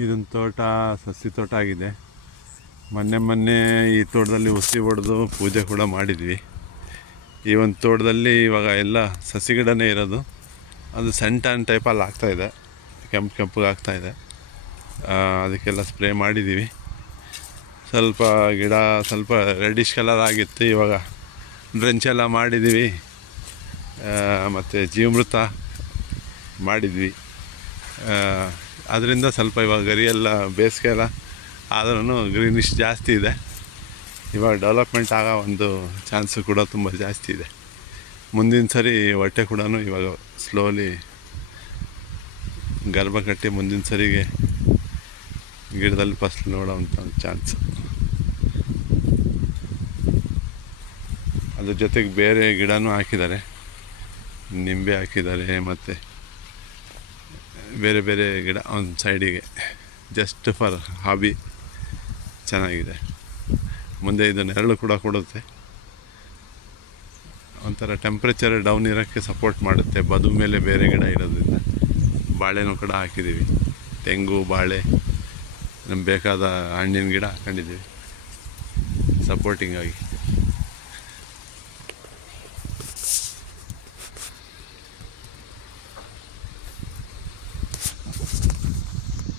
ಇದೊಂದು ತೋಟ ಸಸಿ ತೋಟ ಆಗಿದೆ. ಮೊನ್ನೆ ಈ ತೋಟದಲ್ಲಿ ಹುಸಿ ಹೊಡೆದು ಪೂಜೆ ಕೂಡ ಮಾಡಿದ್ವಿ. ಈ ಒಂದು ತೋಟದಲ್ಲಿ ಇವಾಗ ಎಲ್ಲ ಸಸಿ ಗಿಡನೇ ಇರೋದು. ಅದು ಸೆಂಟನ್ ಟೈಪಲ್ಲಿ ಆಗ್ತಾಯಿದೆ, ಕೆಂಪಗೆ ಆಗ್ತಾಯಿದೆ. ಅದಕ್ಕೆಲ್ಲ ಸ್ಪ್ರೇ ಮಾಡಿದ್ದೀವಿ. ಸ್ವಲ್ಪ ಗಿಡ ಸ್ವಲ್ಪ ರೆಡಿಶ್ ಕಲರ್ ಆಗಿತ್ತು, ಇವಾಗ ಡ್ರೆಂಚೆಲ್ಲ ಮಾಡಿದ್ದೀವಿ. ಮತ್ತು ಜೀವಾಮೃತ ಮಾಡಿದ್ವಿ. ಅದರಿಂದ ಸ್ವಲ್ಪ ಇವಾಗ ಗರಿಯೆಲ್ಲ ಬೇಸಿಗೆ ಎಲ್ಲ ಆದ್ರೂ ಗ್ರೀನಿಶ್ ಜಾಸ್ತಿ ಇದೆ. ಇವಾಗ ಡೆವಲಪ್ಮೆಂಟ್ ಆಗೋ ಒಂದು ಚಾನ್ಸು ಕೂಡ ತುಂಬ ಜಾಸ್ತಿ ಇದೆ. ಮುಂದಿನ ಸರಿ ಹೊಟ್ಟೆ ಕೂಡ ಇವಾಗ ಸ್ಲೋಲಿ ಗರ್ಭ ಕಟ್ಟಿ ಮುಂದಿನ ಸರಿಗೆ ಗಿಡದಲ್ಲಿ ಫಸಲು ನೋಡೋವಂಥ ಚಾನ್ಸು. ಅದ್ರ ಜೊತೆಗೆ ಬೇರೆ ಗಿಡನೂ ಹಾಕಿದ್ದಾರೆ, ನಿಂಬೆ ಹಾಕಿದ್ದಾರೆ, ಮತ್ತು ಬೇರೆ ಬೇರೆ ಗಿಡ ಒಂದು ಸೈಡಿಗೆ ಜಸ್ಟ್ ಫಾರ್ ಹಾಬಿ. ಚೆನ್ನಾಗಿದೆ. ಮುಂದೆ ಇದು ನೆರಳು ಕೂಡ ಕೊಡುತ್ತೆ. ಒಂಥರ ಟೆಂಪ್ರೇಚರ್ ಡೌನ್ ಇರೋಕ್ಕೆ ಸಪೋರ್ಟ್ ಮಾಡುತ್ತೆ. ಬದು ಮೇಲೆ ಬೇರೆ ಗಿಡ ಇರೋದ್ರಿಂದ ಬಾಳೆನೂ ಕೂಡ ಹಾಕಿದ್ದೀವಿ. ತೆಂಗು, ಬಾಳೆ, ನಮ್ಗೆ ಬೇಕಾದ ಹಣ್ಣಿನ ಗಿಡ ಹಾಕೊಂಡಿದ್ದೀವಿ ಸಪೋರ್ಟಿಂಗಾಗಿ.